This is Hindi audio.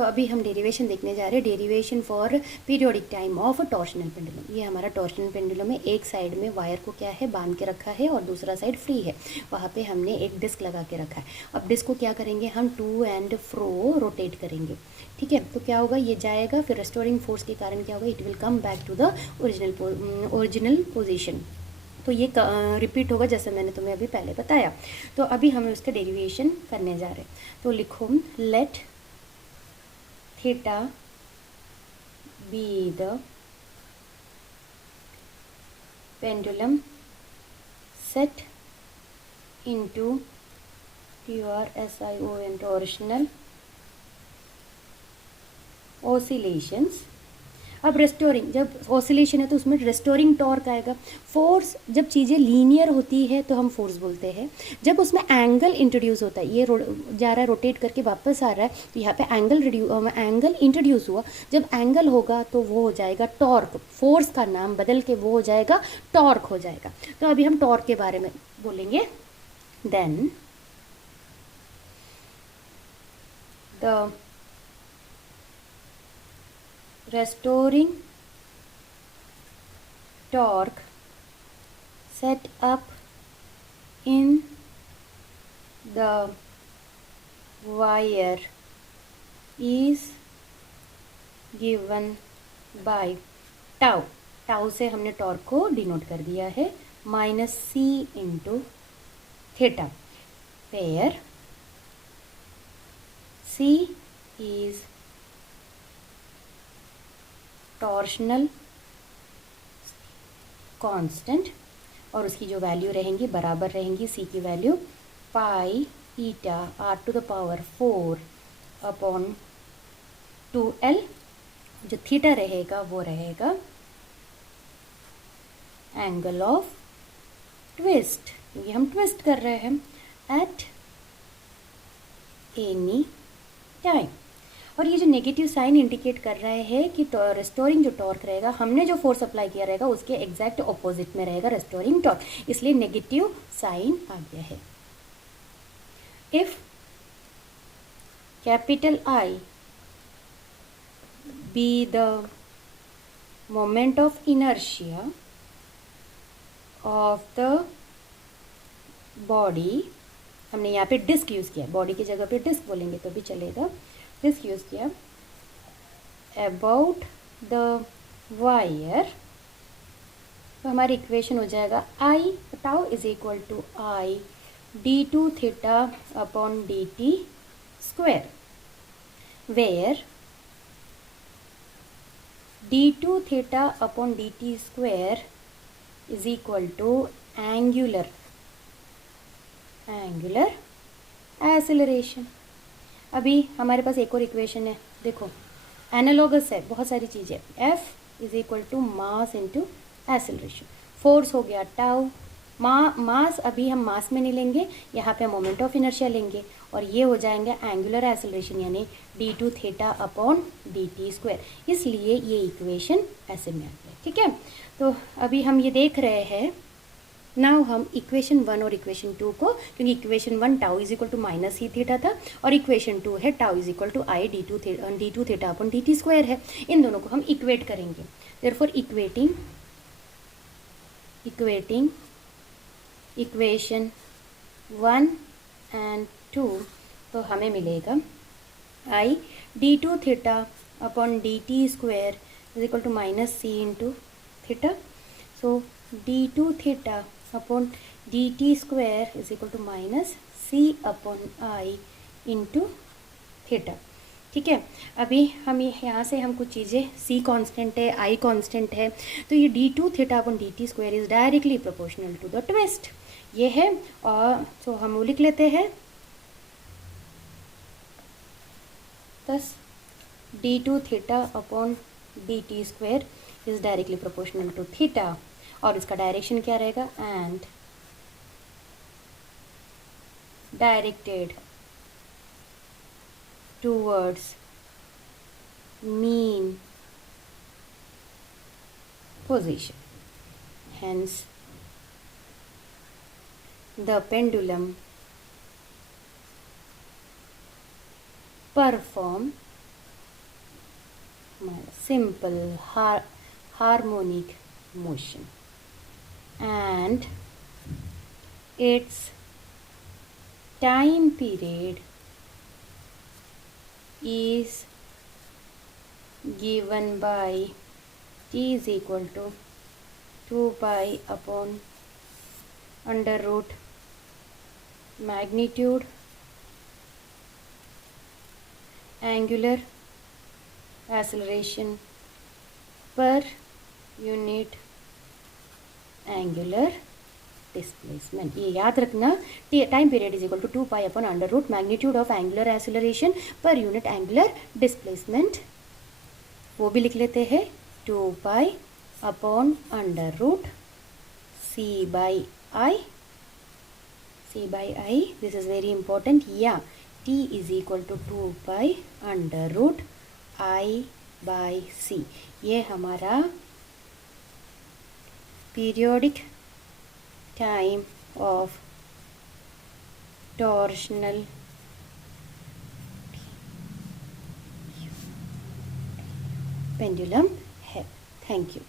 तो अभी हम डेरिवेशन देखने जा रहे हैं, derivation for periodic time of torsional pendulum. ये हमारा टॉर्शनल पेंडुलम है, एक साइड में वायर को क्या है बांध के रखा है और दूसरा साइड फ्री है, वहाँ पे हमने एक डिस्क लगा के रखा है। अब डिस्क को क्या करेंगे हम, टू एंड फ्रो रोटेट करेंगे, ठीक है। तो क्या होगा, ये जाएगा, फिर रेस्टोरिंग फोर्स के कारण क्या होगा, it will come back to the original position. तो ये रिपीट होगा जैसे मैंने तुम्हें अभी पहले बताया। तो अभी हम उसका डेरिवेशन करने जा रहे हैं। तो लिखो, let theta be the pendulum set into TORSION torsional oscillations. अब रेस्टोरिंग, जब ऑसिलेशन है तो उसमें रेस्टोरिंग टॉर्क आएगा। फोर्स, जब चीज़ें लीनियर होती है तो हम फोर्स बोलते हैं। जब उसमें एंगल इंट्रोड्यूस होता है, ये जा रहा है रोटेट करके वापस आ रहा है, तो यहाँ पे एंगल इंट्रोड्यूस हुआ। जब एंगल होगा तो वो हो जाएगा टॉर्क, फोर्स का नाम बदल के वो हो जाएगा टॉर्क हो जाएगा। तो अभी हम टॉर्क के बारे में बोलेंगे। Then the restoring torque set up in the wire is given by tau. Tau से हमने टॉर्क को डिनोट कर दिया है, minus C into theta, where C is torsional constant और उसकी जो वैल्यू रहेंगी बराबर रहेंगी सी की वैल्यू pi eta r to the power 4 upon 2l। जो थीटा रहेगा वो रहेगा एंगल ऑफ ट्विस्ट, क्योंकि हम ट्विस्ट कर रहे हैं एट एनी टाइम। और ये जो नेगेटिव साइन इंडिकेट कर रहे हैं कि रेस्टोरिंग जो टॉर्क रहेगा, हमने जो फोर्स अप्लाई किया रहेगा उसके एग्जैक्ट ऑपोजिट में रहेगा रेस्टोरिंग टॉर्क, इसलिए नेगेटिव साइन आ गया है। If capital I be the moment of inertia of the body, हमने यहाँ पे डिस्क यूज़ किया, बॉडी की जगह पे डिस्क बोलेंगे तो भी चलेगा, डिस्क यूज़ किया, अबाउट द वायर, तो हमारी इक्वेशन हो जाएगा I tau is equal to I d2 theta upon dt square, where d2 theta upon dt square is equal to angular acceleration. अभी हमारे पास एक और इक्वेशन है, देखो एनालॉगस है, बहुत सारी चीज़ें, F is equal to mass into acceleration. Force हो गया टाउ, मास अभी हम मास में नहीं लेंगे, यहाँ पे मोमेंट ऑफ इनर्शिया लेंगे और ये हो जाएंगे एंगुलर एक्सेलरेशन यानी d2 theta upon dt square, इसलिए ये इक्वेशन ऐसे में आ गया, ठीक है। तो अभी हम ये देख रहे हैं, नाउ हम इक्वेशन 1 और इक्वेशन 2 को, क्योंकि equation 1 tau is equal to minus ही थीटा था और इक्वेशन 2 है tau is equal to I d2 theta upon dt square है, इन दोनों को हम इक्वेट करेंगे। देयरफॉर इक्वेटिंग इक्वेशन 1 एंड 2, तो हमें मिलेगा I d2 theta upon dt square is equal to minus C into theta, so d2 theta upon dt square is equal to minus C upon I into theta, ठीक है। अभी हम यहाँ से हम कुछ चीज़ें, c कांस्टेंट है, i कांस्टेंट है, तो ये d2 theta upon dt square is directly proportional to the twist, ये है। और तो हम वो लिख लेते हैं, thus d2 theta upon dt square is directly proportional to theta, और इसका डायरेक्शन क्या रहेगा, and directed towards mean position, hence the pendulum perform simple harmonic motion, and its time period is given by t is equal to 2 pi upon under root magnitude angular acceleration per unit angular displacement. ये याद रखना, time period is equal to 2 pi upon under root magnitude of angular acceleration per unit angular displacement. वो भी लिख लेते हैं 2 pi upon under root c by i, this is very important, या t is equal to 2 pi under root i by c। ये हमारा periodic time of torsional pendulum है। Thank you.